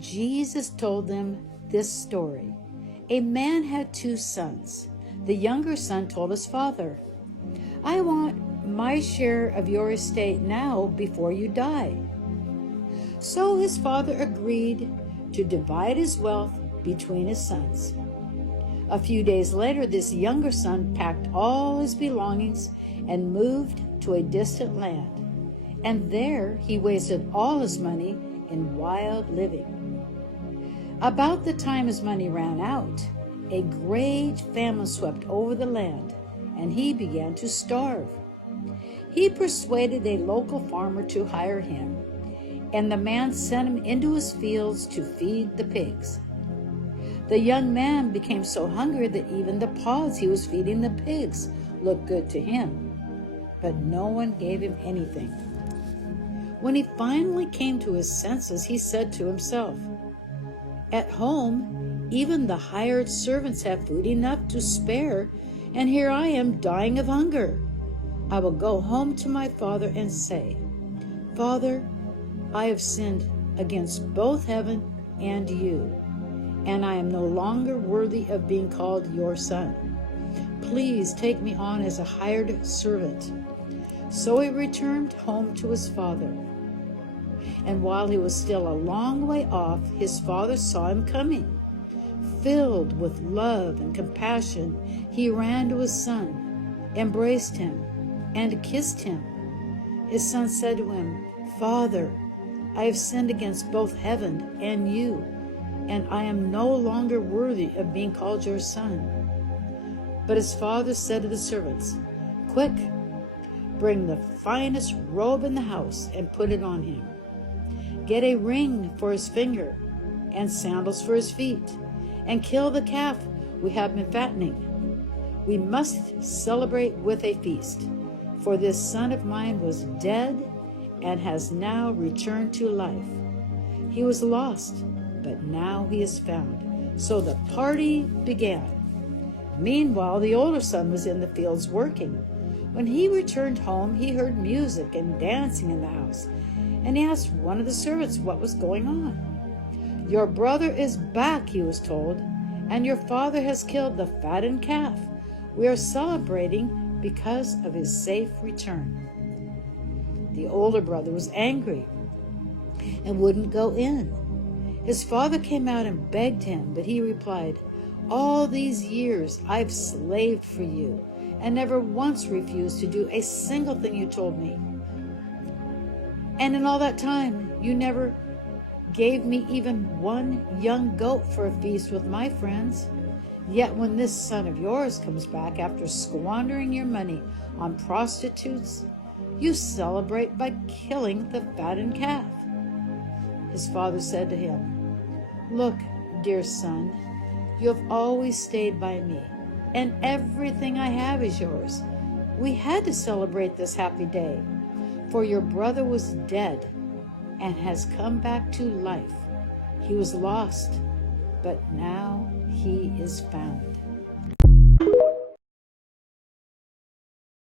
Jesus told them this story. A man had 2 sons. The younger son told his father, "I want my share of your estate now before you die." So his father agreed to divide his wealth between his sons. A few days later, this younger son packed all his belongings and moved to a distant land. And there he wasted all his money in wild living. About the time his money ran out, a great famine swept over the land, and he began to starve. He persuaded a local farmer to hire him, and the man sent him into his fields to feed the pigs. The young man became so hungry that even the pods he was feeding the pigs looked good to him, but no one gave him anything. When he finally came to his senses, he said to himself, "At home, even the hired servants have food enough to spare, and here I am dying of hunger. I will go home to my father and say, 'Father, I have sinned against both heaven and you, and I am no longer worthy of being called your son. Please take me on as a hired servant.' So he returned home to his father. And while he was still a long way off, his father saw him coming. Filled with love and compassion, he ran to his son, embraced him, and kissed him. His son said to him, 'Father, I have sinned against both heaven and you, and I am no longer worthy of being called your son.' But his father said to the servants, 'Quick, bring the finest robe in the house and put it on him. Get a ring for his finger and sandals for his feet, and kill the calf we have been fattening. We must celebrate with a feast, for this son of mine was dead and has now returned to life. He was lost, but now he is found.' So the party began. Meanwhile, the older son was in the fields working. When he returned home, he heard music and dancing in the house, and he asked one of the servants what was going on. 'Your brother is back,' he was told, 'and your father has killed the fattened calf. We are celebrating because of his safe return.' The older brother was angry and wouldn't go in. His father came out and begged him, but he replied, 'All these years I've slaved for you and never once refused to do a single thing you told me. And in all that time, you never gave me even one young goat for a feast with my friends. Yet when this son of yours comes back after squandering your money on prostitutes, you celebrate by killing the fattened calf.' His father said to him, 'Look, dear son, you have always stayed by me, and everything I have is yours. We had to celebrate this happy day, for your brother was dead and has come back to life. He was lost, but now he is found.'